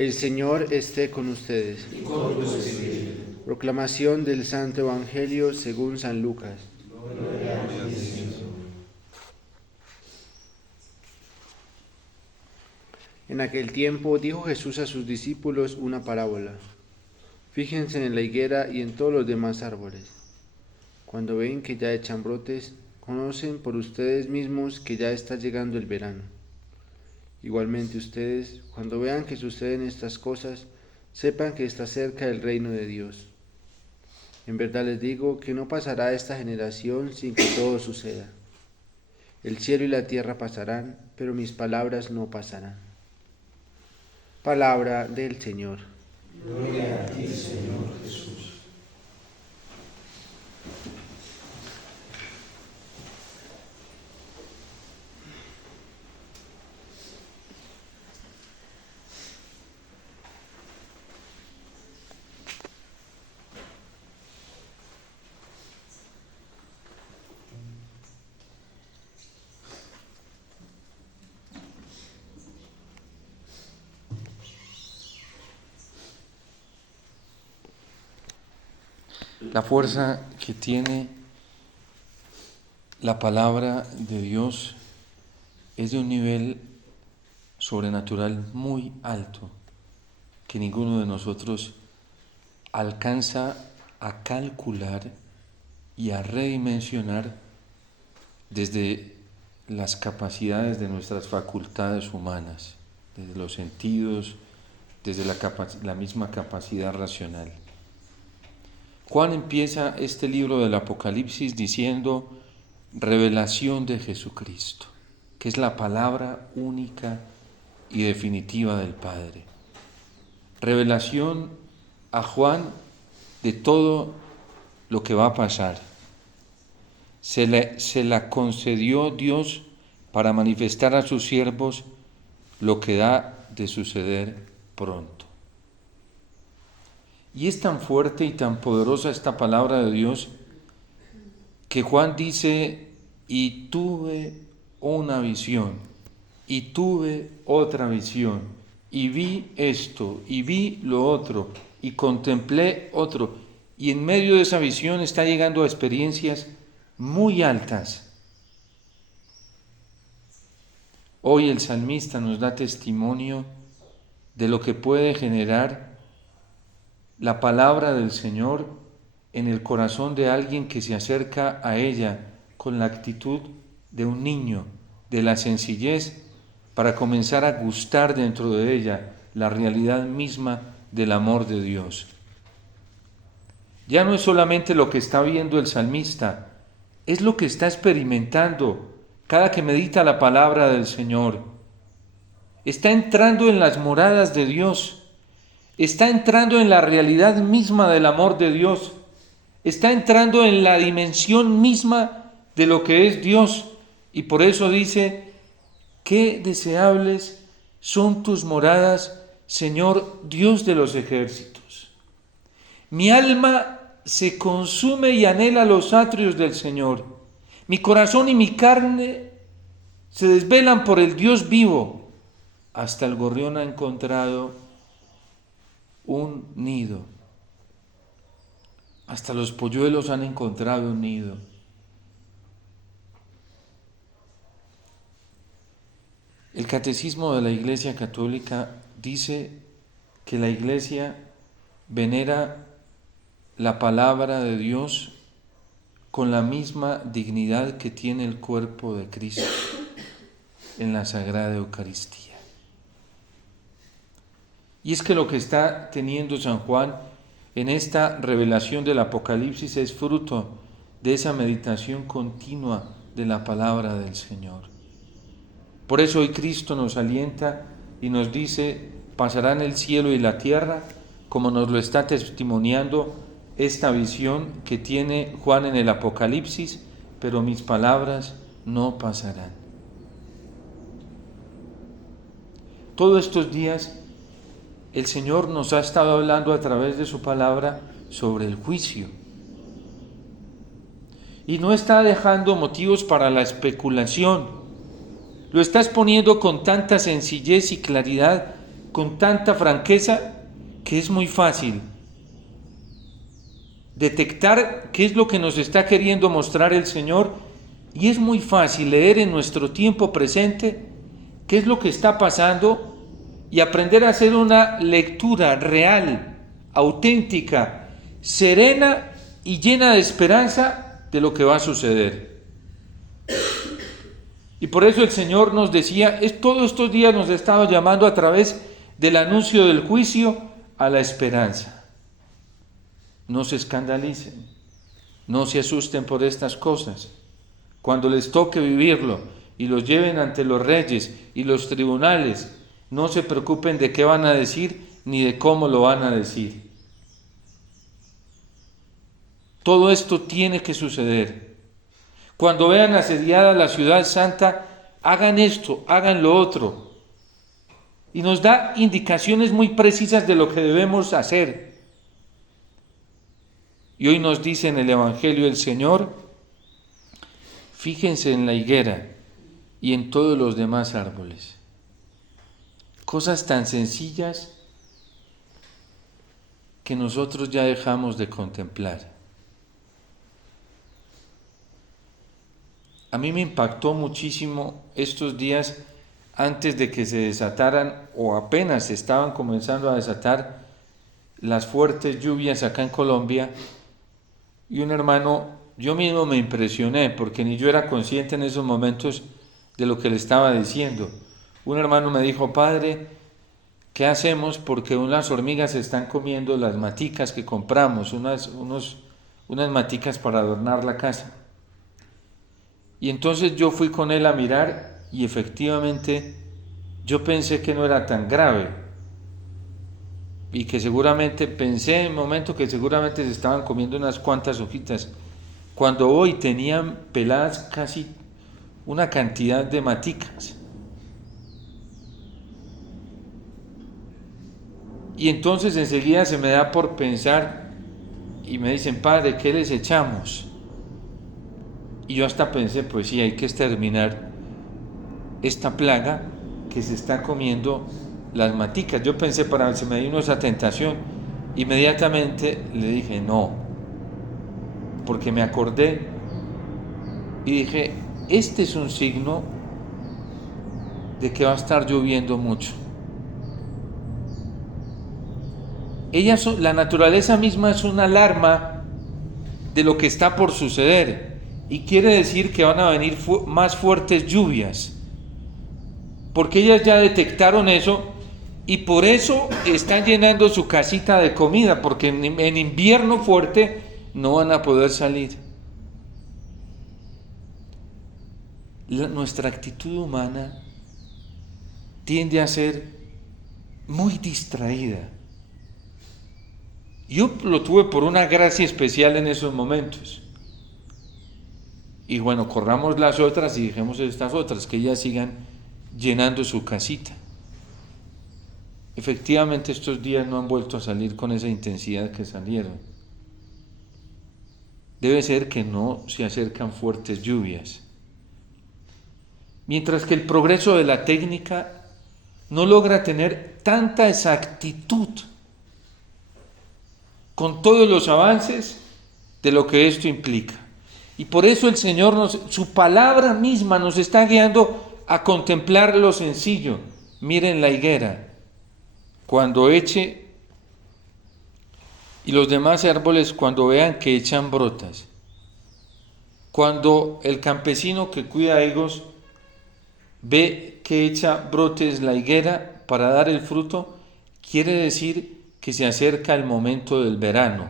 El Señor esté con ustedes. Y con tu espíritu. Proclamación del Santo Evangelio según San Lucas. Gloria a ti, Señor. En aquel tiempo dijo Jesús a sus discípulos una parábola. Fíjense en la higuera y en todos los demás árboles. Cuando ven que ya echan brotes, conocen por ustedes mismos que ya está llegando el verano. Igualmente ustedes, cuando vean que suceden estas cosas, sepan que está cerca el reino de Dios. En verdad les digo que no pasará esta generación sin que todo suceda. El cielo y la tierra pasarán, pero mis palabras no pasarán. Palabra del Señor. Gloria a ti, Señor Jesús. La fuerza que tiene la palabra de Dios es de un nivel sobrenatural muy alto, que ninguno de nosotros alcanza a calcular y a redimensionar desde las capacidades de nuestras facultades humanas, desde los sentidos, desde la misma capacidad racional. Juan empieza este libro del Apocalipsis diciendo revelación de Jesucristo, que es la palabra única y definitiva del Padre. Revelación a Juan de todo lo que va a pasar. Se la concedió Dios para manifestar a sus siervos lo que ha de suceder pronto. Y es tan fuerte y tan poderosa esta palabra de Dios que Juan dice, y tuve una visión, y tuve otra visión, y vi esto, y vi lo otro, y contemplé otro. Y en medio de esa visión está llegando a experiencias muy altas. Hoy el salmista nos da testimonio de lo que puede generar la palabra del Señor en el corazón de alguien que se acerca a ella con la actitud de un niño, de la sencillez, para comenzar a gustar dentro de ella la realidad misma del amor de Dios. Ya no es solamente lo que está viendo el salmista, es lo que está experimentando cada que medita la palabra del Señor. Está entrando en las moradas de Dios. Está entrando en la realidad misma del amor de Dios. Está entrando en la dimensión misma de lo que es Dios. Y por eso dice, qué deseables son tus moradas, Señor Dios de los ejércitos. Mi alma se consume y anhela los atrios del Señor. Mi corazón y mi carne se desvelan por el Dios vivo. Hasta el gorrión ha encontrado un nido. Hasta los polluelos han encontrado un nido. El Catecismo de la Iglesia Católica dice que la Iglesia venera la palabra de Dios con la misma dignidad que tiene el cuerpo de Cristo en la Sagrada Eucaristía. Y es que lo que está teniendo San Juan en esta revelación del Apocalipsis es fruto de esa meditación continua de la palabra del Señor. Por eso hoy Cristo nos alienta y nos dice, pasarán el cielo y la tierra, como nos lo está testimoniando esta visión que tiene Juan en el Apocalipsis, pero mis palabras no pasarán. Todos estos días el Señor nos ha estado hablando a través de su palabra sobre el juicio. Y no está dejando motivos para la especulación. Lo está exponiendo con tanta sencillez y claridad con tanta franqueza que es muy fácil detectar qué es lo que nos está queriendo mostrar el Señor, y es muy fácil leer en nuestro tiempo presente qué es lo que está pasando y aprender a hacer una lectura real, auténtica, serena y llena de esperanza de lo que va a suceder. Y por eso el Señor nos decía, todos estos días nos ha estado llamando a través del anuncio del juicio a la esperanza. No se escandalicen, no se asusten por estas cosas. Cuando les toque vivirlo y los lleven ante los reyes y los tribunales, no se preocupen de qué van a decir ni de cómo lo van a decir. Todo esto tiene que suceder. Cuando vean asediada la ciudad santa, hagan esto, hagan lo otro. Y nos da indicaciones muy precisas de lo que debemos hacer. Y hoy nos dice en el Evangelio el Señor, fíjense en la higuera y en todos los demás árboles. Cosas tan sencillas que nosotros ya dejamos de contemplar. A mí me impactó muchísimo estos días antes de que se desataran, o apenas se estaban comenzando a desatar las fuertes lluvias acá en Colombia, y un hermano, yo mismo me impresioné porque ni yo era consciente en esos momentos de lo que le estaba diciendo. Un hermano me dijo, padre, ¿qué hacemos? Porque unas hormigas se están comiendo las maticas que compramos, unas maticas para adornar la casa. Y entonces yo fui con él a mirar y efectivamente yo pensé que no era tan grave y que seguramente, pensé en un momento que seguramente se estaban comiendo unas cuantas hojitas, cuando hoy tenían peladas casi una cantidad de maticas. Y entonces enseguida se me da por pensar y me dicen, padre, ¿qué les echamos? Y yo hasta pensé, pues sí, hay que exterminar esta plaga que se está comiendo las maticas. Yo pensé, se me dio esa tentación. Inmediatamente le dije, no, porque me acordé y dije, este es un signo de que va a estar lloviendo mucho. La naturaleza misma es una alarma de lo que está por suceder. Y quiere decir que van a venir más fuertes lluvias, porque ellas ya detectaron eso y por eso están llenando su casita de comida, porque en invierno fuerte no van a poder salir. Nuestra actitud humana tiende a ser muy distraída. Yo lo tuve por una gracia especial en esos momentos. Y bueno, corramos las otras y dejemos estas otras, que ellas sigan llenando su casita. Efectivamente, estos días no han vuelto a salir con esa intensidad que salieron. Debe ser que no se acercan fuertes lluvias. Mientras que el progreso de la técnica no logra tener tanta exactitud con todos los avances de lo que esto implica. Y por eso el Señor, su palabra misma nos está guiando a contemplar lo sencillo. Miren la higuera, cuando eche, y los demás árboles cuando vean que echan brotas. Cuando el campesino que cuida higos ve que echa brotes la higuera para dar el fruto, quiere decir que se acerca el momento del verano.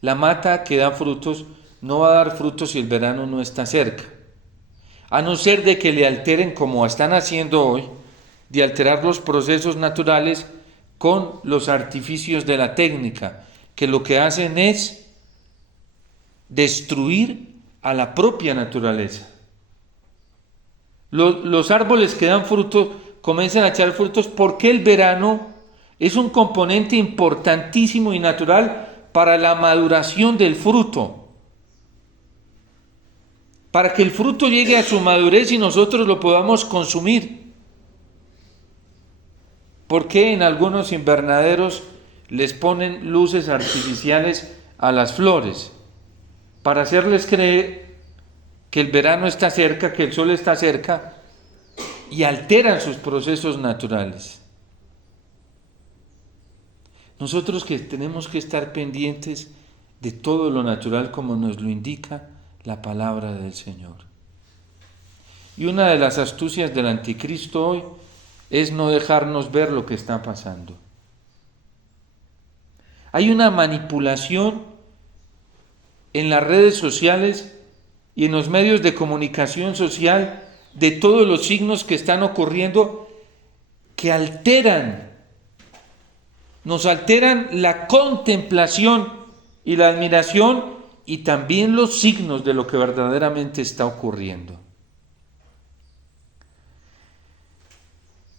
La mata que da frutos no va a dar frutos si el verano no está cerca, a no ser de que le alteren, como están haciendo hoy, de alterar los procesos naturales con los artificios de la técnica, que lo que hacen es destruir a la propia naturaleza. Los árboles que dan frutos comienzan a echar frutos porque el verano es un componente importantísimo y natural para la maduración del fruto. Para que el fruto llegue a su madurez y nosotros lo podamos consumir. ¿Por qué en algunos invernaderos les ponen luces artificiales a las flores? Para hacerles creer que el verano está cerca, que el sol está cerca, y alteran sus procesos naturales. Nosotros que tenemos que estar pendientes de todo lo natural como nos lo indica la palabra del Señor. Y una de las astucias del anticristo hoy es no dejarnos ver lo que está pasando. Hay una manipulación en las redes sociales y en los medios de comunicación social de todos los signos que están ocurriendo que nos alteran la contemplación y la admiración y también los signos de lo que verdaderamente está ocurriendo.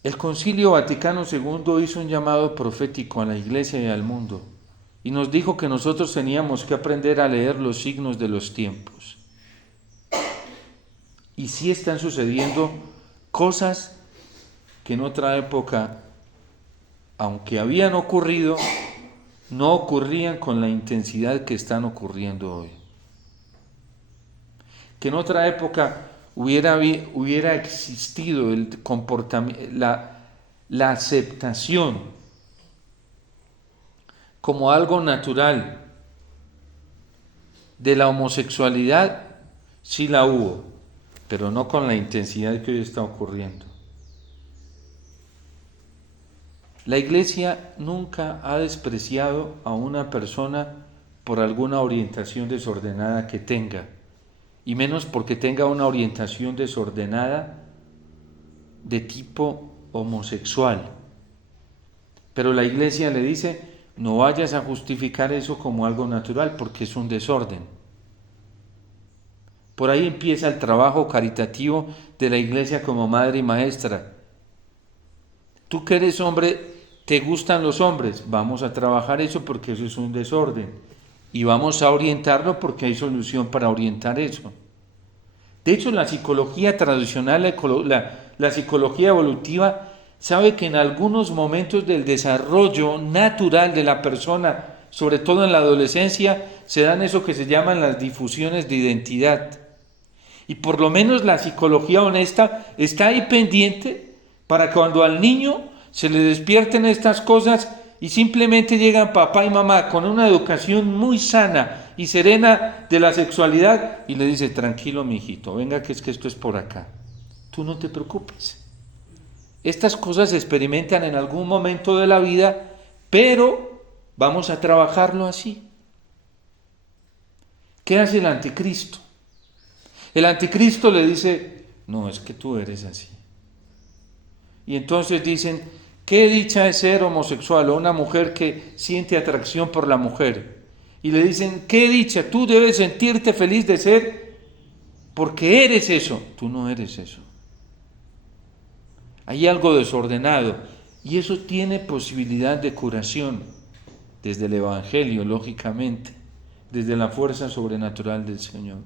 El Concilio Vaticano II hizo un llamado profético a la Iglesia y al mundo y nos dijo que nosotros teníamos que aprender a leer los signos de los tiempos. Y sí están sucediendo cosas que en otra época, aunque habían ocurrido, no ocurrían con la intensidad que están ocurriendo hoy. Que en otra época hubiera existido el comportamiento, la aceptación como algo natural de la homosexualidad, sí la hubo, pero no con la intensidad que hoy está ocurriendo. La Iglesia nunca ha despreciado a una persona por alguna orientación desordenada que tenga, y menos porque tenga una orientación desordenada de tipo homosexual. Pero la Iglesia le dice, no vayas a justificar eso como algo natural, porque es un desorden. Por ahí empieza el trabajo caritativo de la Iglesia como madre y maestra. Tú que eres hombre, ¿te gustan los hombres? Vamos a trabajar eso porque eso es un desorden. Y vamos a orientarlo porque hay solución para orientar eso. De hecho, la psicología tradicional, la psicología evolutiva, sabe que en algunos momentos del desarrollo natural de la persona, sobre todo en la adolescencia, se dan eso que se llaman las difusiones de identidad. Y por lo menos la psicología honesta está ahí pendiente para cuando al niño se le despierten estas cosas y simplemente llegan papá y mamá con una educación muy sana y serena de la sexualidad y le dice, tranquilo mijito, venga que esto es por acá. Tú no te preocupes. Estas cosas se experimentan en algún momento de la vida, pero vamos a trabajarlo así. ¿Qué hace el anticristo? El anticristo le dice, no, es que tú eres así. Y entonces dicen, qué dicha es ser homosexual o una mujer que siente atracción por la mujer. Y le dicen, qué dicha, tú debes sentirte feliz de ser porque eres eso. Tú no eres eso. Hay algo desordenado y eso tiene posibilidad de curación desde el Evangelio, lógicamente, desde la fuerza sobrenatural del Señor.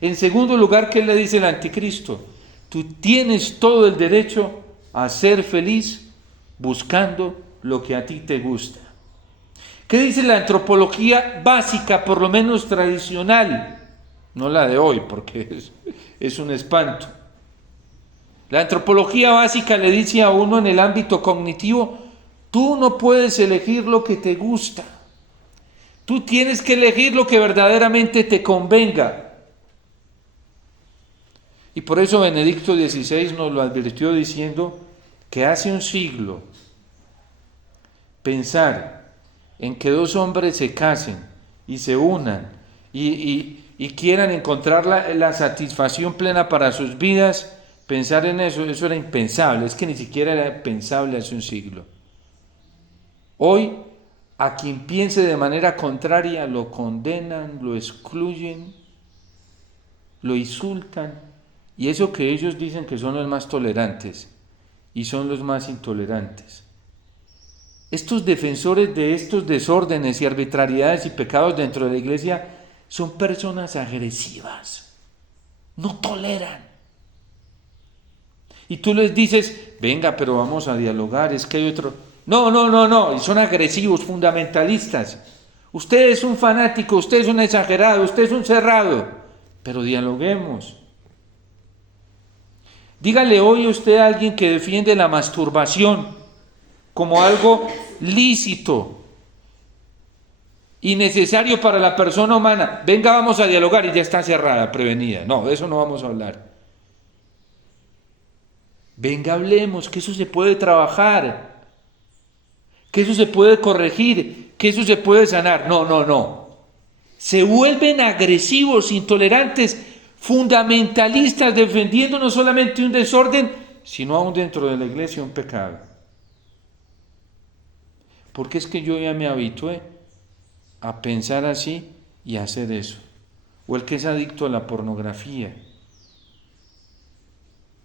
En segundo lugar, ¿qué le dice el anticristo? Tú tienes todo el derecho a ser feliz buscando lo que a ti te gusta. ¿Qué dice la antropología básica, por lo menos tradicional? No la de hoy, porque es un espanto. La antropología básica le dice a uno en el ámbito cognitivo, tú no puedes elegir lo que te gusta. Tú tienes que elegir lo que verdaderamente te convenga. Y por eso Benedicto XVI nos lo advirtió diciendo que hace un siglo pensar en que dos hombres se casen y se unan y quieran encontrar la satisfacción plena para sus vidas, pensar en eso era impensable, es que ni siquiera era pensable hace un siglo. Hoy, a quien piense de manera contraria lo condenan, lo excluyen, lo insultan, y eso que ellos dicen que son los más tolerantes y son los más intolerantes. Estos defensores de estos desórdenes y arbitrariedades y pecados dentro de la Iglesia son personas agresivas, no toleran. Y tú les dices, venga, pero vamos a dialogar, es que hay otro. No, y son agresivos, fundamentalistas. Usted es un fanático, usted es un exagerado, usted es un cerrado, pero dialoguemos. Dígale hoy usted a alguien que defiende la masturbación como algo lícito y necesario para la persona humana. Venga, vamos a dialogar y ya está cerrada, prevenida. No, de eso no vamos a hablar. Venga, hablemos, que eso se puede trabajar, que eso se puede corregir, que eso se puede sanar. No. Se vuelven agresivos, intolerantes, fundamentalistas, defendiendo no solamente un desorden, sino aún dentro de la iglesia un pecado. Porque es que yo ya me habitué a pensar así y a hacer eso. O el que es adicto a la pornografía.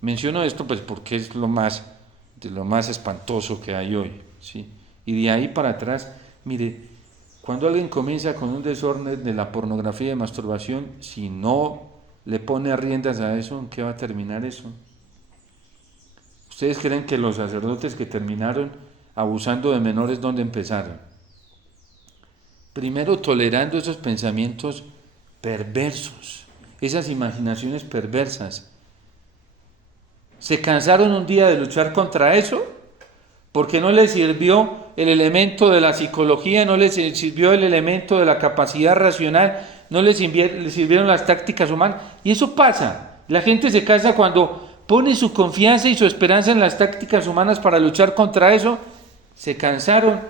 Menciono esto pues porque es de lo más espantoso que hay hoy, ¿sí? Y de ahí para atrás, mire, cuando alguien comienza con un desorden de la pornografía y de masturbación, si no le pone riendas a eso, ¿en qué va a terminar eso? ¿Ustedes creen que los sacerdotes que terminaron abusando de menores, dónde empezaron? Primero tolerando esos pensamientos perversos, esas imaginaciones perversas. Se cansaron un día de luchar contra eso, porque no les sirvió el elemento de la psicología, no les sirvió el elemento de la capacidad racional, no les sirvieron las tácticas humanas. Y eso pasa. La gente se cansa cuando pone su confianza y su esperanza en las tácticas humanas para luchar contra eso. Se cansaron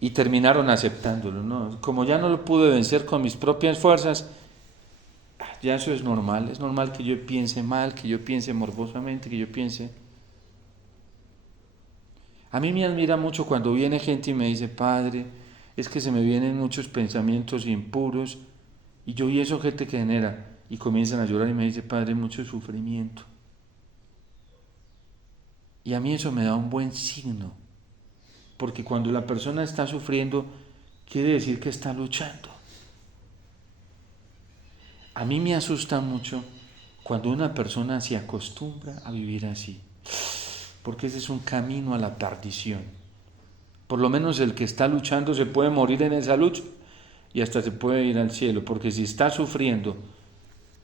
y terminaron aceptándolo, ¿no? Como ya no lo pude vencer con mis propias fuerzas, ya eso es normal que yo piense mal, que yo piense morbosamente, que yo piense... A mí me admira mucho cuando viene gente y me dice, Padre, es que se me vienen muchos pensamientos impuros, y yo, ¿y eso qué te genera? Y comienzan a llorar y me dice, Padre, mucho sufrimiento. Y a mí eso me da un buen signo, porque cuando la persona está sufriendo, quiere decir que está luchando. A mí me asusta mucho cuando una persona se acostumbra a vivir así, porque ese es un camino a la perdición. Por lo menos el que está luchando se puede morir en esa lucha y hasta se puede ir al cielo, porque si está sufriendo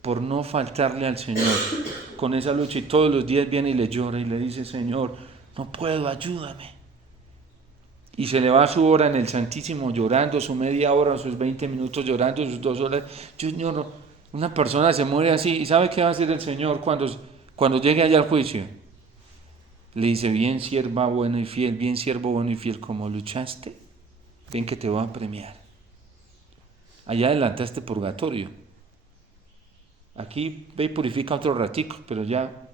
por no faltarle al Señor con esa lucha y todos los días viene y le llora y le dice, Señor, no puedo, ayúdame. Y se le va su hora en el Santísimo llorando, su media hora, sus 20 minutos llorando, sus 2 horas. Señor, no. Una persona se muere así, ¿y sabe qué va a hacer el Señor cuando llegue allá al juicio? Le dice, bien sierva bueno y fiel, bien siervo bueno y fiel, como luchaste, ven que te voy a premiar. Allá adelantaste purgatorio. Aquí ve y purifica otro ratico, pero ya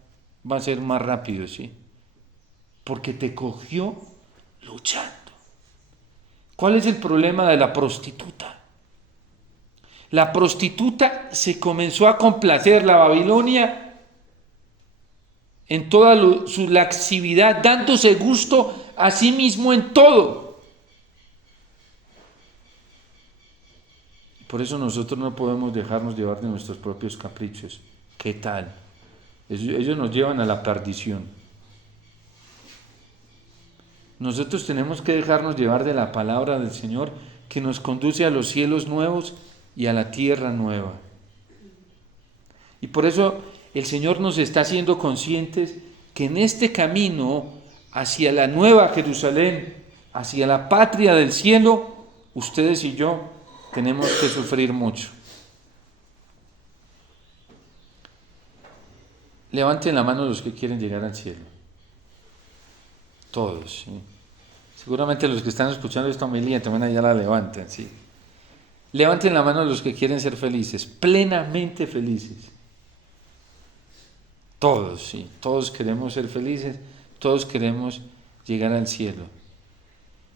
va a ser más rápido, ¿sí? Porque te cogió luchando. ¿Cuál es el problema de la prostituta? La prostituta se comenzó a complacer, la Babilonia, en toda su laxividad, dándose gusto a sí mismo en todo. Por eso nosotros no podemos dejarnos llevar de nuestros propios caprichos. ¿Qué tal? Ellos nos llevan a la perdición. Nosotros tenemos que dejarnos llevar de la palabra del Señor que nos conduce a los cielos nuevos y a la tierra nueva. Y por eso el Señor nos está haciendo conscientes que en este camino hacia la nueva Jerusalén, hacia la patria del cielo, ustedes y yo tenemos que sufrir mucho. Levanten la mano los que quieren llegar al cielo. Todos, ¿sí? Seguramente los que están escuchando esta homilía también ya la levantan, ¿sí? Levanten la mano los que quieren ser felices, plenamente felices. Todos, sí, todos queremos ser felices, todos queremos llegar al cielo.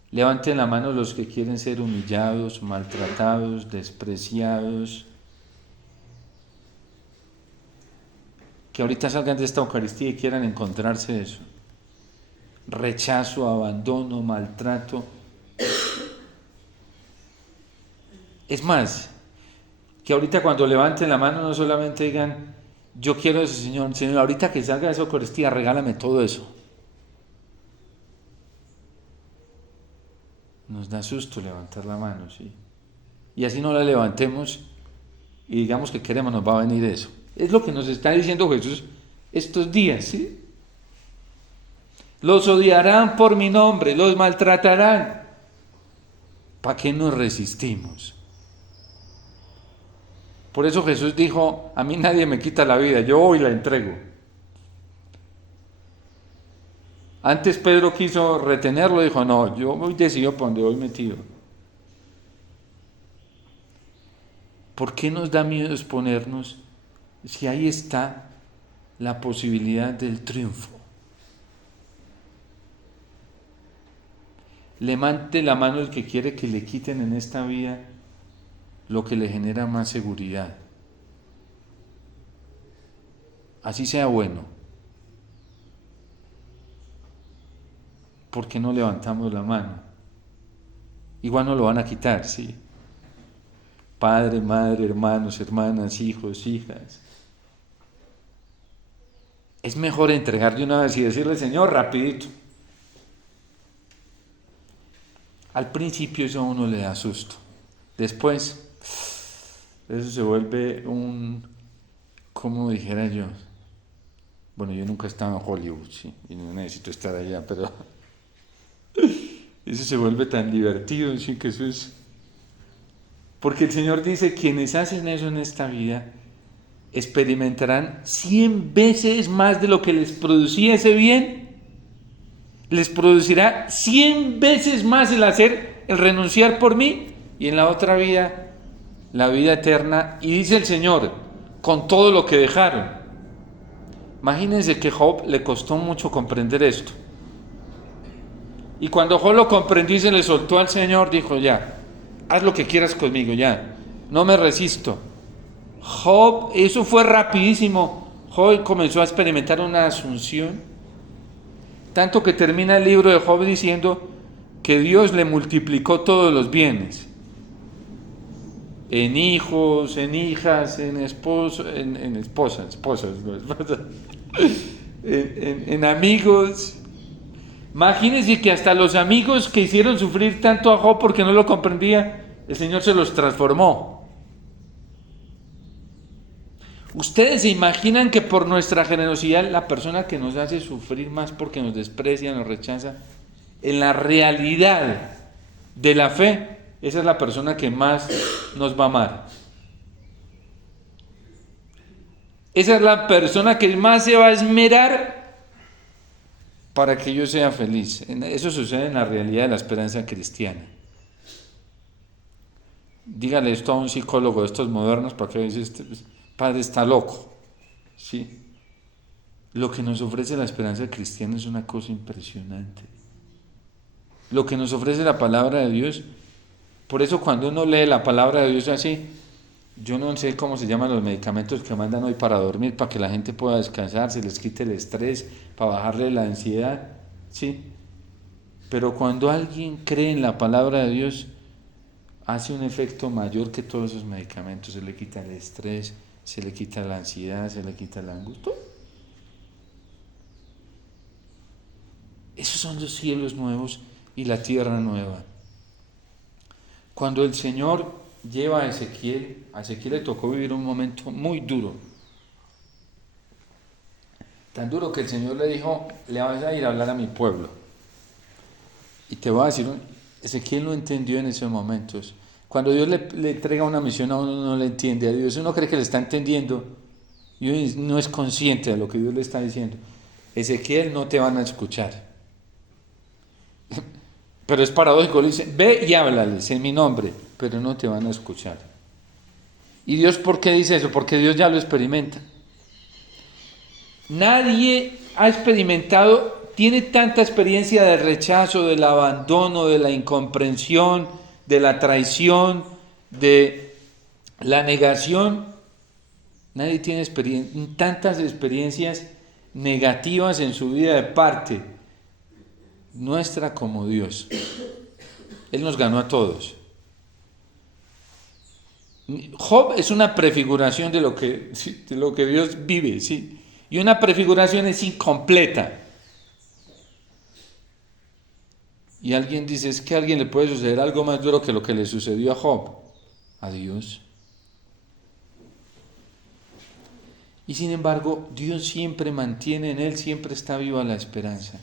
Levanten la mano los que quieren ser humillados, maltratados, despreciados. Que ahorita salgan de esta Eucaristía y quieran encontrarse eso. Rechazo, abandono, maltrato. Es más, que ahorita cuando levanten la mano no solamente digan, yo quiero eso, Señor. Señor, ahorita que salga de esa Eucaristía, regálame todo eso. Nos da susto levantar la mano, ¿sí? Y así no la levantemos y digamos que queremos, nos va a venir eso. Es lo que nos está diciendo Jesús estos días, ¿sí? Los odiarán por mi nombre, los maltratarán. ¿Para qué nos resistimos? Por eso Jesús dijo, a mí nadie me quita la vida, yo hoy la entrego. Antes Pedro quiso retenerlo, dijo, no, yo voy decidido por donde voy metido. ¿Por qué nos da miedo exponernos si ahí está la posibilidad del triunfo? Levante la mano el que quiere que le quiten en esta vida lo que le genera más seguridad. Así sea bueno. ¿Por qué no levantamos la mano? Igual no lo van a quitar, sí. Padre, madre, hermanos, hermanas, hijos, hijas. Es mejor entregar de una vez y decirle, Señor, rapidito. Al principio eso a uno le da susto. Después, eso se vuelve ¿cómo dijera yo? Bueno, yo nunca he estado en Hollywood, sí, y no necesito estar allá, pero eso se vuelve tan divertido, sí, que eso es... Porque el Señor dice, quienes hacen eso en esta vida, experimentarán 100 veces más de lo que les producía ese bien. Les producirá 100 veces más el renunciar por mí, y en la otra vida, la vida eterna. Y dice el Señor, con todo lo que dejaron. Imagínense que Job le costó mucho comprender esto. Y cuando Job lo comprendió y se le soltó al Señor, dijo, ya, haz lo que quieras conmigo, ya, no me resisto. Job, eso fue rapidísimo. Job comenzó a experimentar una asunción, tanto que termina el libro de Job diciendo que Dios le multiplicó todos los bienes, en hijos, en hijas, en esposas, en amigos. Imagínense que hasta los amigos que hicieron sufrir tanto a Job porque no lo comprendía, el Señor se los transformó. ¿Ustedes se imaginan que por nuestra generosidad la persona que nos hace sufrir más porque nos desprecia, nos rechaza, en la realidad de la fe, esa es la persona que más nos va a amar? Esa es la persona que más se va a esmerar para que yo sea feliz. Eso sucede en la realidad de la esperanza cristiana. Dígale esto a un psicólogo de estos modernos para que dice, este padre está loco. ¿Sí? Lo que nos ofrece la esperanza cristiana es una cosa impresionante. Lo que nos ofrece la palabra de Dios. Por eso cuando uno lee la palabra de Dios así, yo no sé cómo se llaman los medicamentos que mandan hoy para dormir, para que la gente pueda descansar, se les quite el estrés, para bajarle la ansiedad, ¿sí? Pero cuando alguien cree en la palabra de Dios, hace un efecto mayor que todos esos medicamentos. Se le quita el estrés, se le quita la ansiedad, se le quita la angustia. Esos son los cielos nuevos y la tierra nueva. Cuando el Señor lleva a Ezequiel le tocó vivir un momento muy duro. Tan duro que el Señor le dijo, le vas a ir a hablar a mi pueblo. Y te voy a decir, Ezequiel no entendió en esos momentos. Cuando Dios le entrega una misión a uno, no le entiende a Dios. Uno cree que le está entendiendo y no es consciente de lo que Dios le está diciendo. Ezequiel, no te van a escuchar. Pero es paradójico, le dice, ve y háblales en mi nombre, pero no te van a escuchar. ¿Y Dios por qué dice eso? Porque Dios ya lo experimenta. Nadie ha experimentado, tiene tanta experiencia del rechazo, del abandono, de la incomprensión, de la traición, de la negación. Nadie tiene tantas experiencias negativas en su vida de parte nuestra como Dios. Él nos ganó a todos. Job es una prefiguración de lo que Dios vive, ¿sí? Y una prefiguración es incompleta. Y alguien dice, es que a alguien le puede suceder algo más duro que lo que le sucedió a Job, a Dios. Y sin embargo, Dios siempre mantiene en él, siempre está viva la esperanza.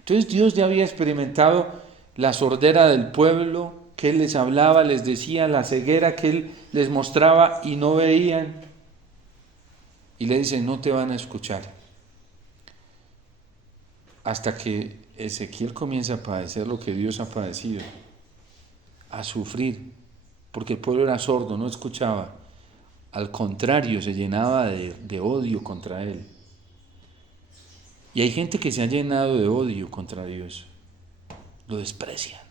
Entonces Dios ya había experimentado la sordera del pueblo, que Él les hablaba, les decía, la ceguera que Él les mostraba y no veían. Y le dice, no te van a escuchar. Hasta que Ezequiel comienza a padecer lo que Dios ha padecido, a sufrir, porque el pueblo era sordo, no escuchaba. Al contrario, se llenaba de odio contra Él. Y hay gente que se ha llenado de odio contra Dios, lo desprecia.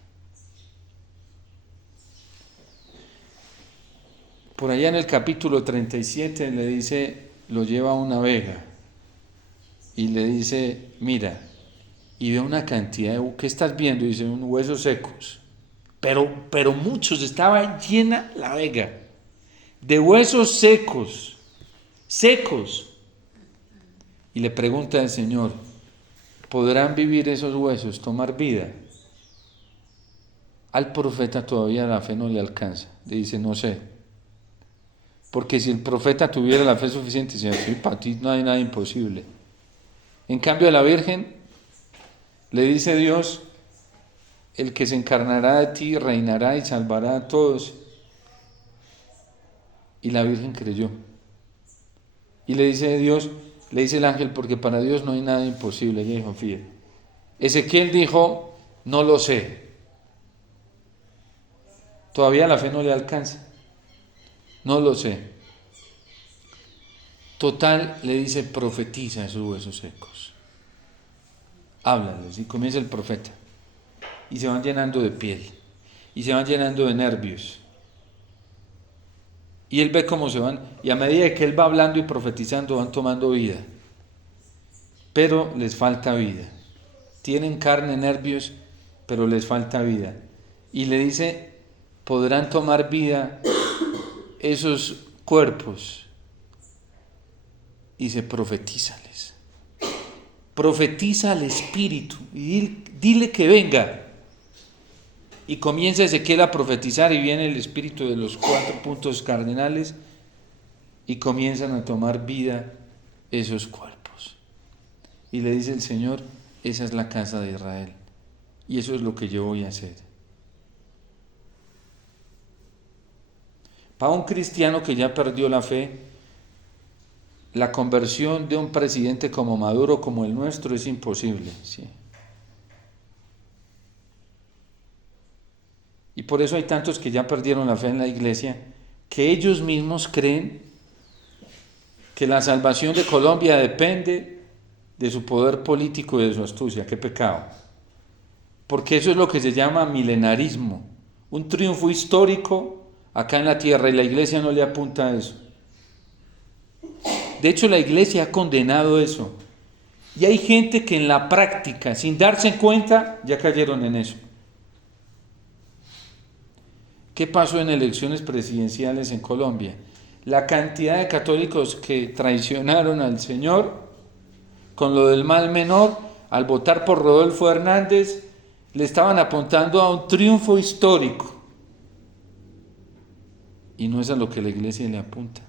Por allá en el capítulo 37 le dice, lo lleva a una vega y le dice, mira, y ve una cantidad de, ¿qué estás viendo? Y dice, unos huesos secos, pero muchos, estaba llena la vega de huesos secos. Y le pregunta al Señor, ¿podrán vivir esos huesos, tomar vida? Al profeta todavía la fe no le alcanza, le dice, no sé. Porque si el profeta tuviera la fe suficiente, decía, sí, para ti no hay nada imposible. En cambio a la Virgen le dice Dios, el que se encarnará de ti reinará y salvará a todos. Y la Virgen creyó. Y le dice Dios, le dice el ángel, porque para Dios no hay nada imposible. Ella dijo, fíjate. Ezequiel dijo, no lo sé. Todavía la fe no le alcanza. No lo sé. Total, le dice, profetiza esos huesos secos. Háblales. Y comienza el profeta. Y se van llenando de piel. Y se van llenando de nervios. Y él ve cómo se van. Y a medida que él va hablando y profetizando, van tomando vida. Pero les falta vida. Tienen carne, nervios, pero les falta vida. Y le dice, podrán tomar vida esos cuerpos. Y se profetízales. Profetiza al Espíritu y dile que venga. Y comienza Ezequiel a profetizar y viene el Espíritu de los 4 puntos cardinales y comienzan a tomar vida esos cuerpos. Y le dice el Señor, esa es la casa de Israel y eso es lo que yo voy a hacer. Para un cristiano que ya perdió la fe, la conversión de un presidente como Maduro, como el nuestro, es imposible, ¿sí? Y por eso hay tantos que ya perdieron la fe en la iglesia, que ellos mismos creen que la salvación de Colombia depende de su poder político y de su astucia. ¡Qué pecado! Porque eso es lo que se llama milenarismo, un triunfo histórico acá en la tierra, y la iglesia no le apunta a eso. De hecho, la iglesia ha condenado eso. Y hay gente que en la práctica, sin darse cuenta, ya cayeron en eso. ¿Qué pasó en elecciones presidenciales en Colombia? La cantidad de católicos que traicionaron al Señor con lo del mal menor, al votar por Rodolfo Hernández, le estaban apuntando a un triunfo histórico. Y no es a lo que la iglesia le apunta.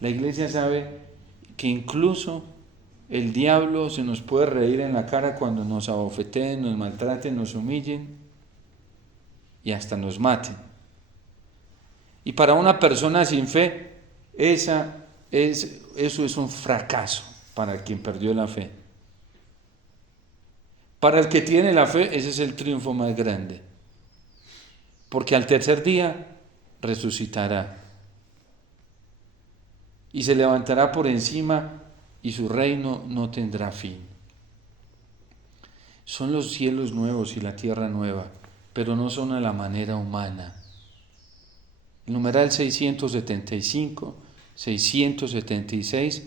La iglesia sabe que incluso el diablo se nos puede reír en la cara cuando nos abofeteen, nos maltraten, nos humillen y hasta nos maten. Y para una persona sin fe, eso es un fracaso para quien perdió la fe. Para el que tiene la fe, ese es el triunfo más grande. Porque al tercer día resucitará. Y se levantará por encima y su reino no tendrá fin. Son los cielos nuevos y la tierra nueva, pero no son a la manera humana. El numeral 675, 676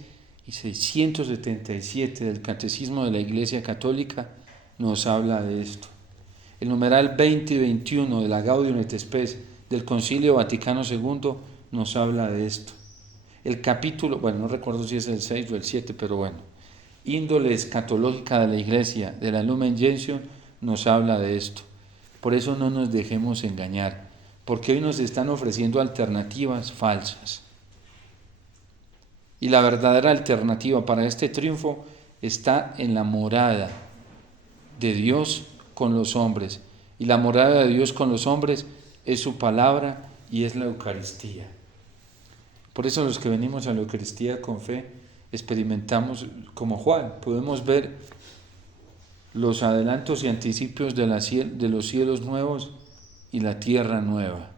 y 677 del Catecismo de la Iglesia Católica nos habla de esto. El numeral 20 y 21 de la Gaudium et Spes del Concilio Vaticano II nos habla de esto. El capítulo, bueno, no recuerdo si es el 6 o el 7, pero bueno, índole escatológica de la Iglesia, de la Lumen Gentium, nos habla de esto. Por eso no nos dejemos engañar, porque hoy nos están ofreciendo alternativas falsas. Y la verdadera alternativa para este triunfo está en la morada de Dios con los hombres. Y la morada de Dios con los hombres es su palabra y es la Eucaristía. Por eso los que venimos a la Eucaristía con fe experimentamos como Juan, podemos ver los adelantos y anticipos de los cielos nuevos y la tierra nueva.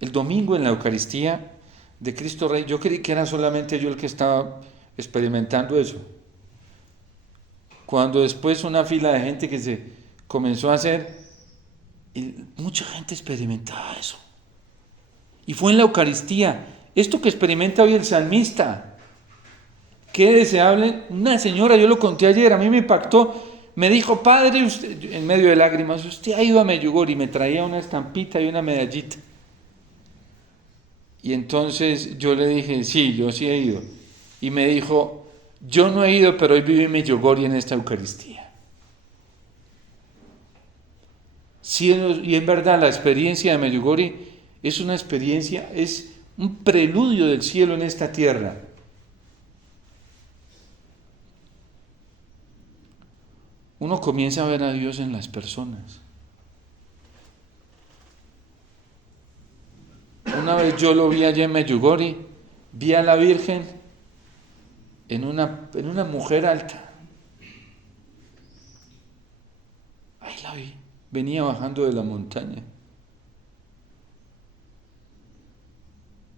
El domingo en la Eucaristía de Cristo Rey, yo creí que era solamente yo el que estaba experimentando eso. Cuando después una fila de gente que se comenzó a hacer, y mucha gente experimentaba eso. Y fue en la Eucaristía, esto que experimenta hoy el salmista. Qué deseable. Una señora, yo lo conté ayer, a mí me impactó, me dijo: Padre, usted, en medio de lágrimas, usted ha ido a Medjugorje, y me traía una estampita y una medallita. Y entonces yo le dije: sí, yo sí he ido. Y me dijo: yo no he ido, pero hoy viví en Medjugorje en esta Eucaristía. Sí, y es verdad, la experiencia de Medjugorje es una experiencia, es un preludio del cielo en esta tierra. Uno comienza a ver a Dios en las personas. Una vez yo lo vi allá en Medjugorje, vi a la Virgen en una mujer alta. Ahí la vi, venía bajando de la montaña.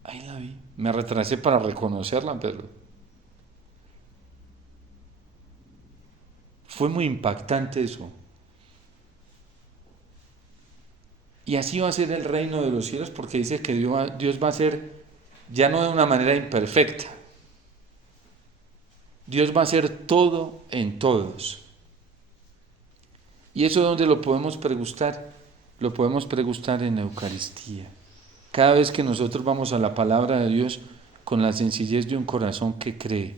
Ahí la vi, me retrasé para reconocerla, pero fue muy impactante eso. Y así va a ser el reino de los cielos, porque dice que Dios va a ser ya no de una manera imperfecta. Dios va a ser todo en todos. ¿Y eso dónde lo podemos pregustar? Lo podemos pregustar en la Eucaristía. Cada vez que nosotros vamos a la palabra de Dios con la sencillez de un corazón que cree.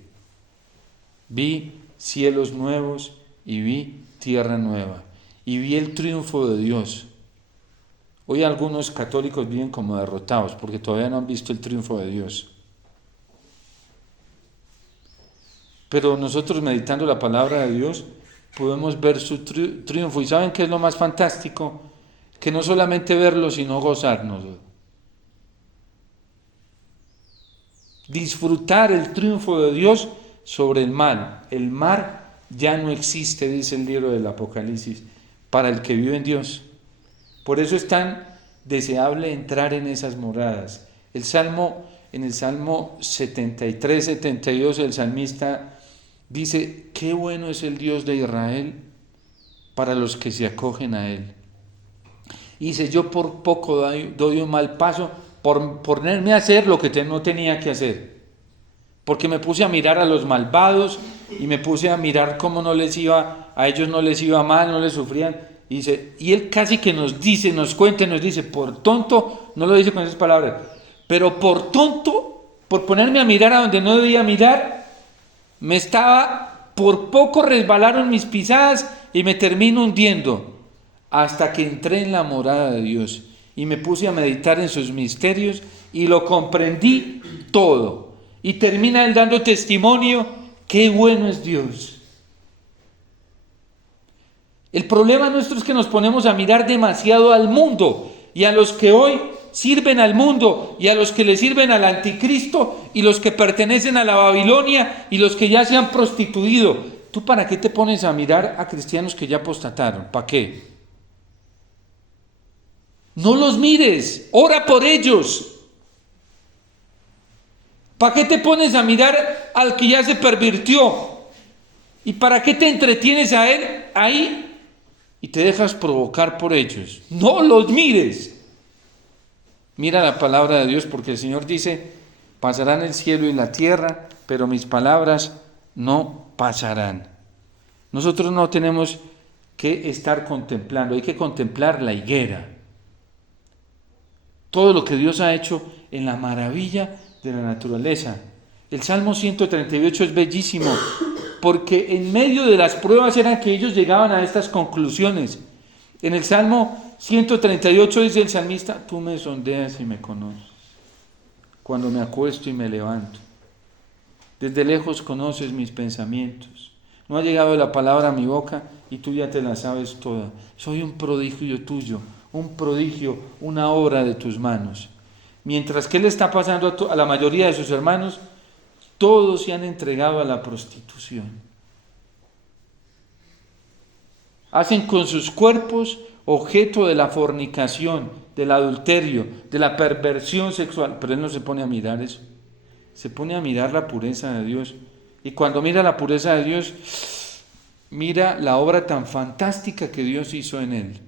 Vi cielos nuevos y vi tierra nueva. Y vi el triunfo de Dios. Hoy algunos católicos viven como derrotados porque todavía no han visto el triunfo de Dios. Pero nosotros, meditando la palabra de Dios, podemos ver su triunfo. ¿Y saben qué es lo más fantástico? Que no solamente verlo, sino gozarnos. Disfrutar el triunfo de Dios sobre el mal. El mal ya no existe, dice el libro del Apocalipsis, para el que vive en Dios. Por eso es tan deseable entrar en esas moradas. En el Salmo 73, 72, el salmista dice: qué bueno es el Dios de Israel para los que se acogen a Él. Y dice: yo por poco doy un mal paso por ponerme a hacer lo que no tenía que hacer. Porque me puse a mirar a los malvados y me puse a mirar cómo a ellos no les iba mal, no les sufrían. Y él casi que nos dice, nos dice, por tonto, no lo dice con esas palabras, pero por tonto, por ponerme a mirar a donde no debía mirar, por poco resbalaron mis pisadas y me termino hundiendo, hasta que entré en la morada de Dios y me puse a meditar en sus misterios y lo comprendí todo. Y termina él dando testimonio: qué bueno es Dios. El problema nuestro es que nos ponemos a mirar demasiado al mundo y a los que hoy sirven al mundo y a los que le sirven al anticristo y los que pertenecen a la Babilonia y los que ya se han prostituido. ¿Tú para qué te pones a mirar a cristianos que ya apostataron? ¿Para qué? No los mires, ora por ellos. ¿Para qué te pones a mirar al que ya se pervirtió? ¿Y para qué te entretienes a él ahí y te dejas provocar por ellos? No los mires. Mira la palabra de Dios, porque el Señor dice: pasarán el cielo y la tierra, pero mis palabras no pasarán. Nosotros no tenemos que estar contemplando, hay que contemplar la higuera. Todo lo que Dios ha hecho en la maravilla de la naturaleza. El Salmo 138 es bellísimo, porque en medio de las pruebas eran que ellos llegaban a estas conclusiones. En el Salmo 138 dice el salmista: tú me sondeas y me conoces, cuando me acuesto y me levanto. Desde lejos conoces mis pensamientos. No ha llegado la palabra a mi boca y tú ya te la sabes toda. Soy un prodigio tuyo, un prodigio, una obra de tus manos. Mientras que le está pasando a la mayoría de sus hermanos, todos se han entregado a la prostitución. Hacen con sus cuerpos objeto de la fornicación, del adulterio, de la perversión sexual. Pero él no se pone a mirar eso. Se pone a mirar la pureza de Dios. Y cuando mira la pureza de Dios, mira la obra tan fantástica que Dios hizo en él.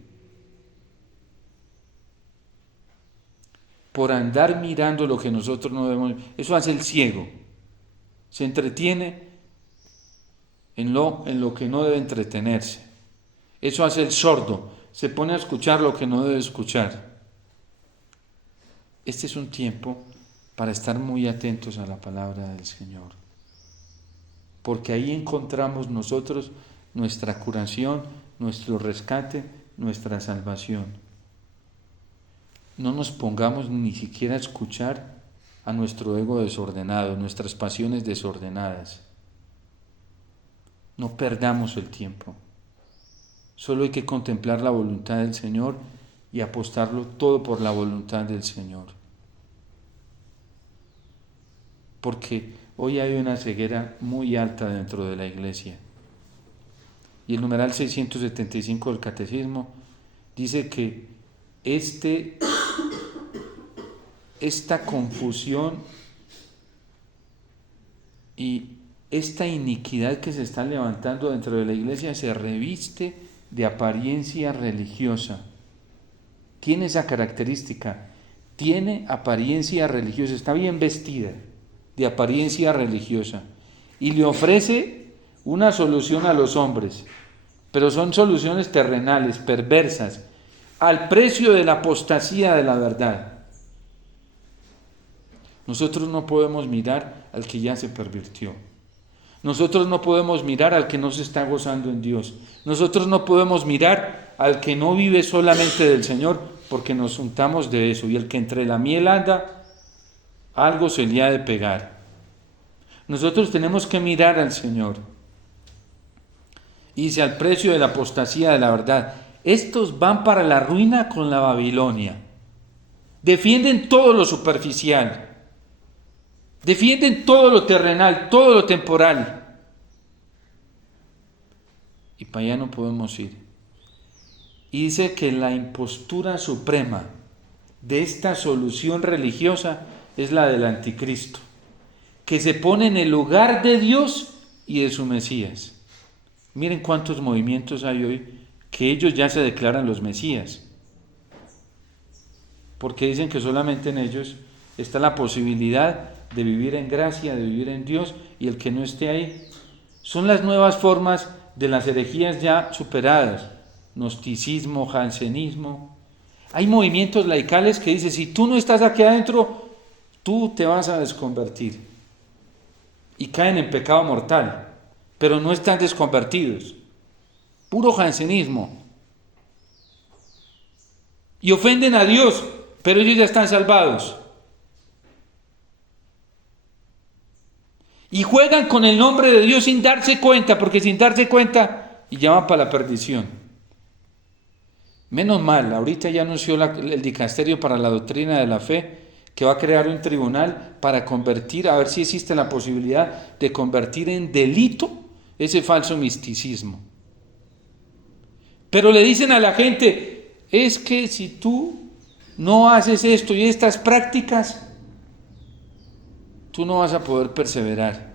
Por andar mirando lo que nosotros no debemos. Eso hace el ciego. Se entretiene en lo que no debe entretenerse. Eso hace el sordo. Se pone a escuchar lo que no debe escuchar. Este es un tiempo para estar muy atentos a la palabra del Señor. Porque ahí encontramos nosotros nuestra curación, nuestro rescate, nuestra salvación. No nos pongamos ni siquiera a escuchar a nuestro ego desordenado, nuestras pasiones desordenadas. No perdamos el tiempo. Solo hay que contemplar la voluntad del Señor y apostarlo todo por la voluntad del Señor. Porque hoy hay una ceguera muy alta dentro de la iglesia. Y el numeral 675 del Catecismo dice que esta confusión y esta iniquidad que se está levantando dentro de la iglesia se reviste de apariencia religiosa. Tiene esa característica, tiene apariencia religiosa, está bien vestida de apariencia religiosa y le ofrece una solución a los hombres, pero son soluciones terrenales, perversas, al precio de la apostasía de la verdad. Nosotros no podemos mirar al que ya se pervirtió. Nosotros no podemos mirar al que no se está gozando en Dios. Nosotros no podemos mirar al que no vive solamente del Señor, porque nos untamos de eso. Y el que entre la miel anda, algo se le ha de pegar. Nosotros tenemos que mirar al Señor. Y dice: al precio de la apostasía de la verdad. Estos van para la ruina con la Babilonia. Defienden todo lo superficial. Defienden todo lo terrenal, todo lo temporal. Y para allá no podemos ir. Y dice que la impostura suprema de esta solución religiosa es la del anticristo, que se pone en el lugar de Dios y de su Mesías. Miren cuántos movimientos hay hoy que ellos ya se declaran los Mesías, porque dicen que solamente en ellos está la posibilidad de vivir en gracia, de vivir en Dios, y el que no esté ahí. Son las nuevas formas de las herejías ya superadas, gnosticismo, jansenismo. Hay movimientos laicales que dicen: si tú no estás aquí adentro, tú te vas a desconvertir. Y caen en pecado mortal, pero no están desconvertidos. Puro jansenismo. Y ofenden a Dios, pero ellos ya están salvados. Y juegan con el nombre de Dios sin darse cuenta, porque sin darse cuenta, y llaman para la perdición. Menos mal, ahorita ya anunció el dicasterio para la doctrina de la fe, que va a crear un tribunal para convertir, a ver si existe la posibilidad de convertir en delito ese falso misticismo. Pero le dicen a la gente: es que si tú no haces esto y estas prácticas, tú no vas a poder perseverar.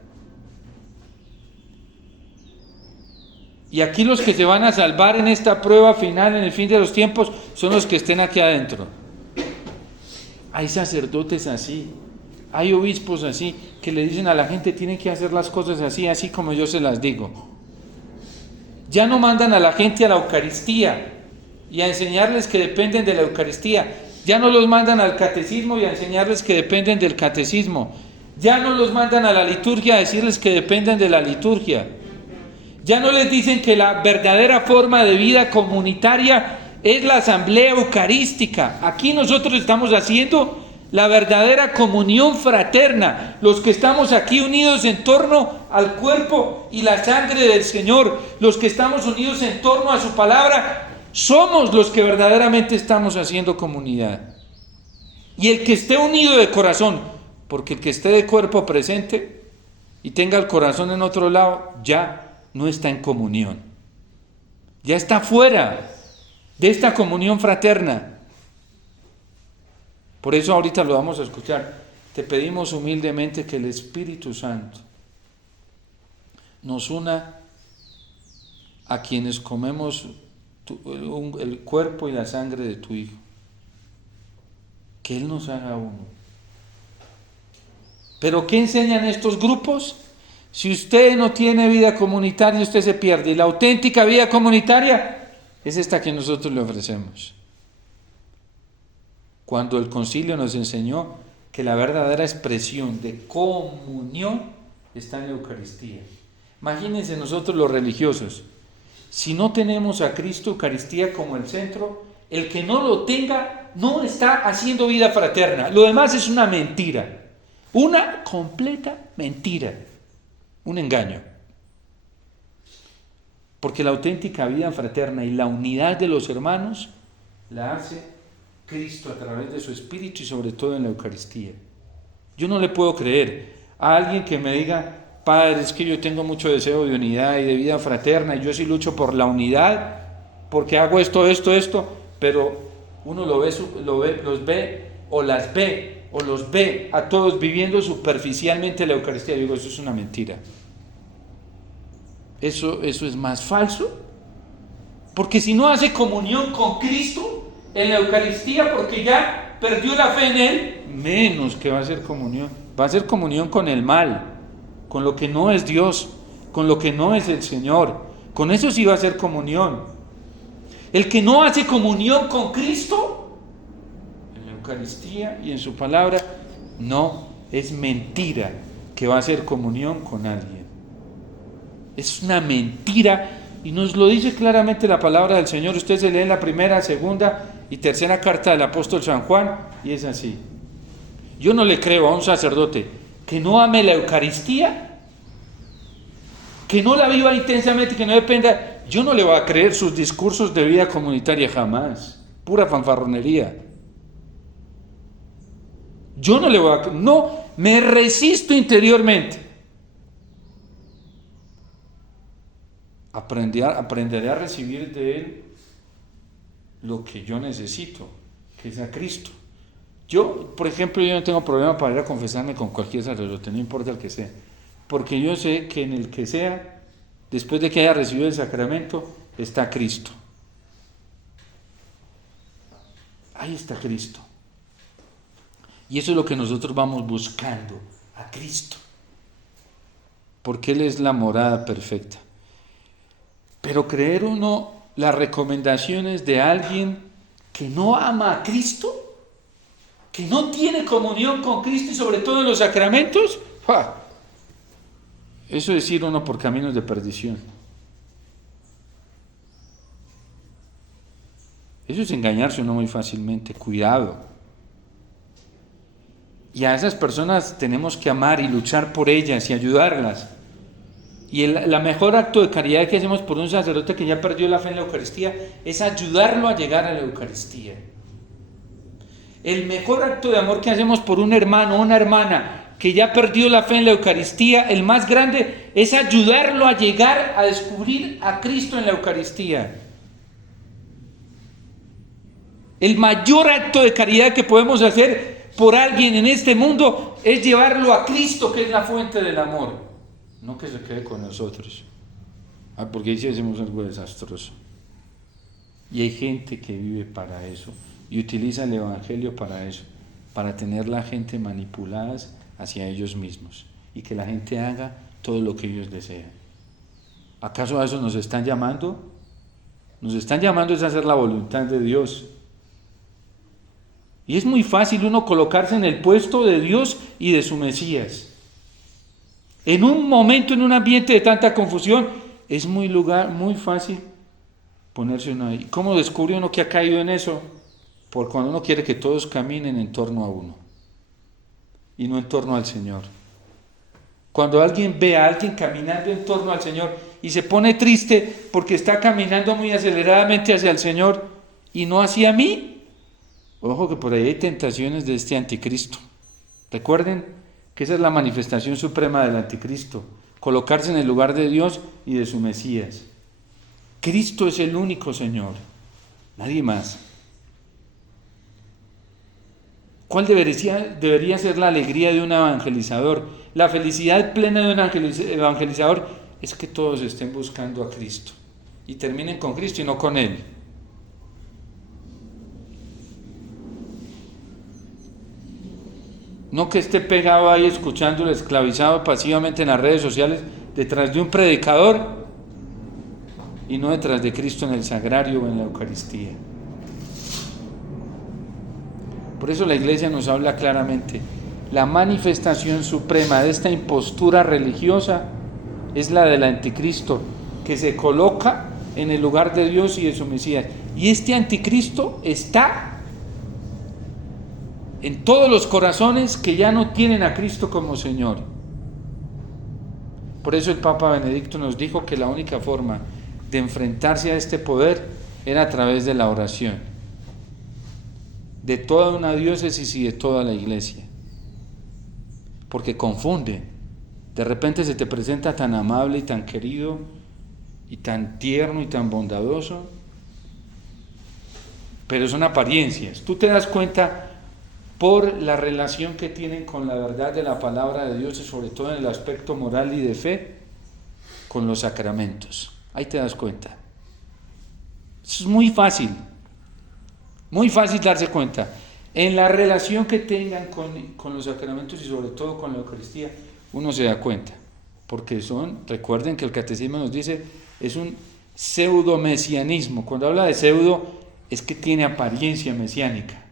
Y aquí los que se van a salvar en esta prueba final, en el fin de los tiempos, son los que estén aquí adentro. Hay sacerdotes así, hay obispos así, que le dicen a la gente: tienen que hacer las cosas así, así como yo se las digo. Ya no mandan a la gente a la Eucaristía y a enseñarles que dependen de la Eucaristía. Ya no los mandan al catecismo y a enseñarles que dependen del catecismo. Ya no los mandan a la liturgia a decirles que dependen de la liturgia. Ya no les dicen que la verdadera forma de vida comunitaria es la asamblea eucarística. Aquí nosotros estamos haciendo la verdadera comunión fraterna. Los que estamos aquí unidos en torno al cuerpo y la sangre del Señor, los que estamos unidos en torno a su palabra, somos los que verdaderamente estamos haciendo comunidad. Y el que esté unido de corazón, porque el que esté de cuerpo presente y tenga el corazón en otro lado, ya no está en comunión. Ya está fuera de esta comunión fraterna. Por eso ahorita lo vamos a escuchar. Te pedimos humildemente que el Espíritu Santo nos una a quienes comemos el cuerpo y la sangre de tu Hijo. Que Él nos haga uno. ¿Pero qué enseñan estos grupos? Si usted no tiene vida comunitaria, usted se pierde. Y la auténtica vida comunitaria es esta que nosotros le ofrecemos. Cuando el concilio nos enseñó que la verdadera expresión de comunión está en la Eucaristía. Imagínense nosotros los religiosos, si no tenemos a Cristo Eucaristía como el centro, el que no lo tenga no está haciendo vida fraterna. Lo demás es una mentira, una completa mentira, un engaño. Porque la auténtica vida fraterna y la unidad de los hermanos la hace Cristo a través de su Espíritu y sobre todo en la Eucaristía. Yo no le puedo creer a alguien que me diga: Padre, es que yo tengo mucho deseo de unidad y de vida fraterna y yo sí lucho por la unidad porque hago esto, pero uno los ve a todos viviendo superficialmente la Eucaristía. Yo digo, eso es una mentira. Eso es más falso, porque si no hace comunión con Cristo en la Eucaristía porque ya perdió la fe en Él, menos que va a hacer comunión. Va a hacer comunión con el mal, con lo que no es Dios, con lo que no es el Señor. Con eso sí va a hacer comunión. El que no hace comunión con Cristo en la Eucaristía y en su palabra, no, es mentira que va a hacer comunión con alguien. Es una mentira. Y nos lo dice claramente la palabra del Señor. Usted se lee en la primera, segunda y tercera carta del apóstol San Juan y es así. Yo no le creo a un sacerdote que no ame la Eucaristía, que no la viva intensamente, que no dependa. Yo no le voy a creer sus discursos de vida comunitaria jamás. Pura fanfarronería. Yo no le voy a creer. No, me resisto interiormente. Aprenderé a recibir de Él lo que yo necesito, que es a Cristo. Yo, por ejemplo, yo no tengo problema para ir a confesarme con cualquier sacerdote, no importa el que sea, porque yo sé que en el que sea, después de que haya recibido el sacramento, está Cristo. Ahí está Cristo. Y eso es lo que nosotros vamos buscando, a Cristo, porque Él es la morada perfecta. Pero creer uno las recomendaciones de alguien que no ama a Cristo, que no tiene comunión con Cristo y sobre todo en los sacramentos, eso es ir uno por caminos de perdición. Eso es engañarse uno muy fácilmente. Cuidado. Y a esas personas tenemos que amar y luchar por ellas y ayudarlas. Y el mejor acto de caridad que hacemos por un sacerdote que ya perdió la fe en la Eucaristía es ayudarlo a llegar a la Eucaristía. El mejor acto de amor que hacemos por un hermano o una hermana que ya perdió la fe en la Eucaristía, el más grande, es ayudarlo a llegar a descubrir a Cristo en la Eucaristía. El mayor acto de caridad que podemos hacer por alguien en este mundo es llevarlo a Cristo, que es la fuente del amor. No que se quede con nosotros. Porque ahí sí hacemos algo desastroso. Y hay gente que vive para eso y utiliza el Evangelio para eso, para tener la gente manipuladas hacia ellos mismos y que la gente haga todo lo que ellos desean. ¿Acaso a eso nos están llamando? Nos están llamando es a hacer la voluntad de Dios. Y es muy fácil uno colocarse en el puesto de Dios y de su Mesías. En un momento, en un ambiente de tanta confusión, es muy fácil ponerse uno ahí. ¿Cómo descubre uno que ha caído en eso? Por cuando uno quiere que todos caminen en torno a uno y no en torno al Señor. Cuando alguien ve a alguien caminando en torno al Señor y se pone triste porque está caminando muy aceleradamente hacia el Señor y no hacia mí, ojo que por ahí hay tentaciones de este anticristo. Recuerden que esa es la manifestación suprema del anticristo, colocarse en el lugar de Dios y de su Mesías. Cristo es el único Señor, nadie más. ¿Cuál debería ser la alegría de un evangelizador? La felicidad plena de un evangelizador es que todos estén buscando a Cristo y terminen con Cristo y no con Él. No que esté pegado ahí escuchándolo, esclavizado pasivamente en las redes sociales detrás de un predicador y no detrás de Cristo en el sagrario o en la Eucaristía. Por eso la Iglesia nos habla claramente. La manifestación suprema de esta impostura religiosa es la del anticristo, que se coloca en el lugar de Dios y de su Mesías. Y este anticristo está en todos los corazones que ya no tienen a Cristo como Señor. Por eso el Papa Benedicto nos dijo que la única forma de enfrentarse a este poder era a través de la oración, de toda una diócesis y de toda la Iglesia, porque confunde. De repente se te presenta tan amable y tan querido y tan tierno y tan bondadoso, pero son apariencias. Tú te das cuenta por la relación que tienen con la verdad de la palabra de Dios y sobre todo en el aspecto moral y de fe con los sacramentos. Ahí te das cuenta. Eso es muy fácil darse cuenta. En la relación que tengan con los sacramentos y sobre todo con la Eucaristía, uno se da cuenta. Porque recuerden que el catecismo nos dice, es un pseudo-mesianismo. Cuando habla de pseudo, es que tiene apariencia mesiánica.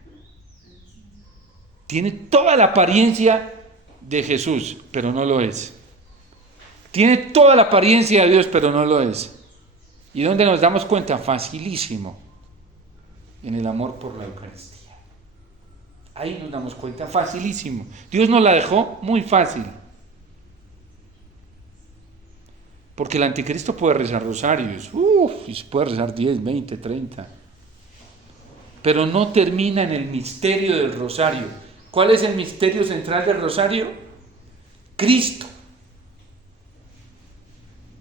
Tiene toda la apariencia de Jesús, pero no lo es. Tiene toda la apariencia de Dios, pero no lo es. ¿Y dónde nos damos cuenta? Facilísimo. En el amor por la Eucaristía. Ahí nos damos cuenta, facilísimo. Dios nos la dejó muy fácil. Porque el anticristo puede rezar rosarios, y se puede rezar 10, 20, 30. Pero no termina en el misterio del rosario. ¿Cuál es el misterio central del rosario? Cristo.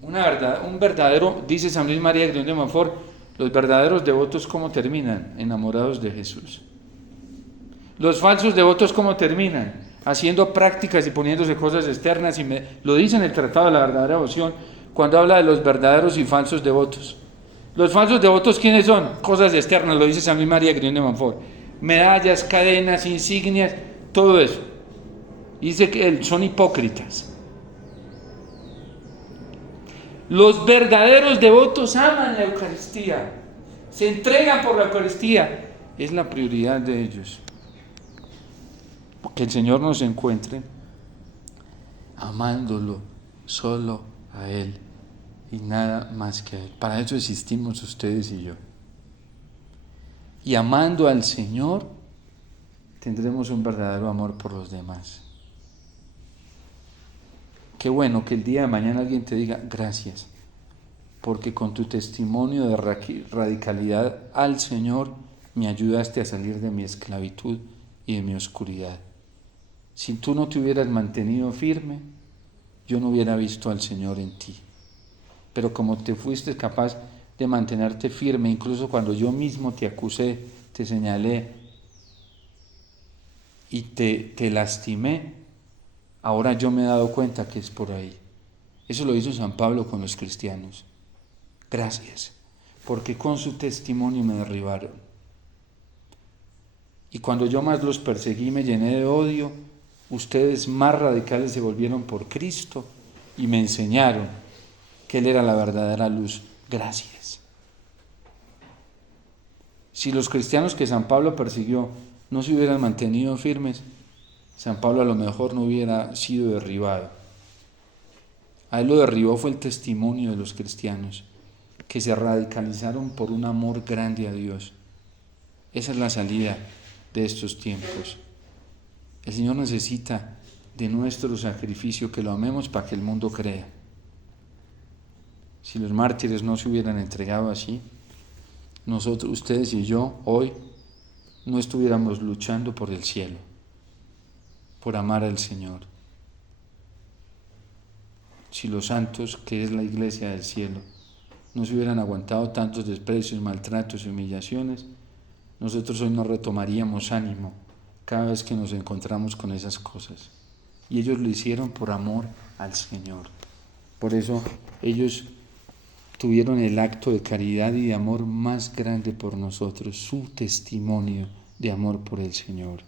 Un verdadero, dice San Luis María Griñón de Montfort, los verdaderos devotos, ¿cómo terminan? Enamorados de Jesús. Los falsos devotos, ¿cómo terminan? Haciendo prácticas y poniéndose cosas externas. Lo dice en el Tratado de la Verdadera Devoción, cuando habla de los verdaderos y falsos devotos. Los falsos devotos, ¿quiénes son? Cosas externas, lo dice San Luis María Griñón de Montfort. Medallas, cadenas, insignias, todo eso. Dice que son hipócritas. Los verdaderos devotos aman la Eucaristía, se entregan por la Eucaristía, es la prioridad de ellos. Que el Señor nos encuentre amándolo solo a Él y nada más que a Él. Para eso existimos ustedes y yo. Y amando al Señor tendremos un verdadero amor por los demás. Qué bueno que el día de mañana alguien te diga gracias, porque con tu testimonio de radicalidad al Señor me ayudaste a salir de mi esclavitud y de mi oscuridad. Si tú no te hubieras mantenido firme, yo no hubiera visto al Señor en ti. Pero como te fuiste capaz de mantenerte firme, incluso cuando yo mismo te acusé, te señalé y te lastimé, ahora yo me he dado cuenta que es por ahí. Eso lo hizo San Pablo con los cristianos. Gracias, porque con su testimonio me derribaron. Y cuando yo más los perseguí, me llené de odio, ustedes más radicales se volvieron por Cristo y me enseñaron que Él era la verdadera luz. Gracias. Si los cristianos que San Pablo persiguió no se hubieran mantenido firmes, San Pablo a lo mejor no hubiera sido derribado. A él lo derribó fue el testimonio de los cristianos, que se radicalizaron por un amor grande a Dios. Esa es la salida de estos tiempos. El Señor necesita de nuestro sacrificio, que lo amemos para que el mundo crea. Si los mártires no se hubieran entregado así, nosotros, ustedes y yo, hoy no estuviéramos luchando por el cielo, por amar al Señor. Si los santos, que es la iglesia del cielo, no se hubieran aguantado tantos desprecios, maltratos y humillaciones, nosotros hoy no retomaríamos ánimo cada vez que nos encontramos con esas cosas. Y ellos lo hicieron por amor al Señor. Por eso ellos tuvieron el acto de caridad y de amor más grande por nosotros, su testimonio de amor por el Señor.